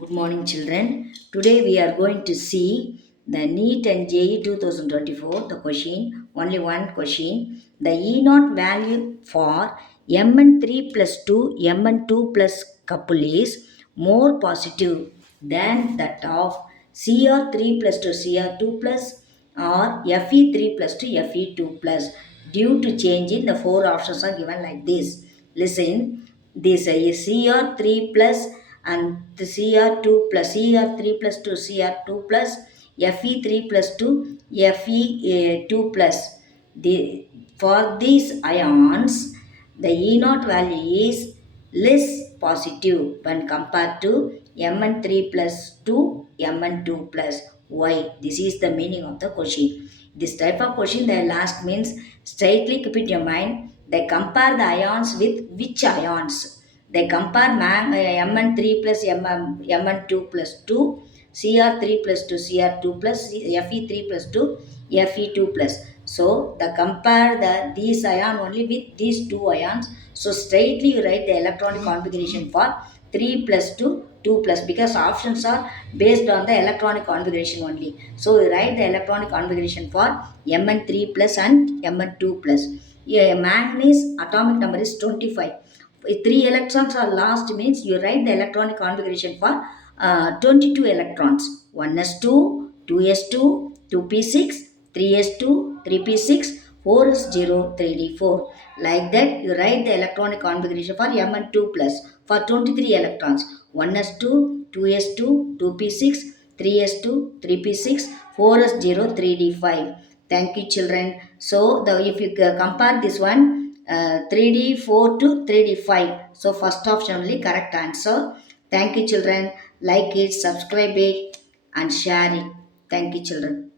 Good morning, children. Today we are going to see the NEET and JEE 2024. The question, only one question. The E naught value for Mn3 plus 2, Mn2 plus couple is more positive than that of Cr3 plus to Cr2 plus or Fe3 plus to Fe2 plus due to change in the four options are given like this. Listen, this is Cr3 plus and the Cr2 plus Cr3 plus to Cr2 plus Fe3 plus to Fe2 plus. The, for these ions, the E naught value is less positive when compared to Mn3 plus to Mn2 plus. Why? This is the meaning of the question. This type of question the last means straightly keep it in your mind. They compare the ions with which ions? They compare Mn3 plus Mn2 plus 2, Cr3 plus to Cr2 plus Fe3 plus to Fe2 plus. So the compare these ion only with these two ions. So straightly you write the electronic configuration for 3 plus 2, 2 plus because options are based on the electronic configuration only. So you write the electronic configuration for Mn3 plus and Mn2 plus. Yeah, manganese atomic number is 25. If 3 electrons are lost means you write the electronic configuration for 22 electrons. 1s2, 2s2, 2p6, 3s2, 3p6, 4s0, 3d4. Like that you write the electronic configuration for Mn2 plus for 23 electrons. 1s2, 2s2, 2p6, 3s2, 3p6, 4s0, 3d5. Thank you, children. So if you compare this one 3D4 to 3D5. So first option only correct answer. Thank you, children. Like it, subscribe it and share it. Thank you, children.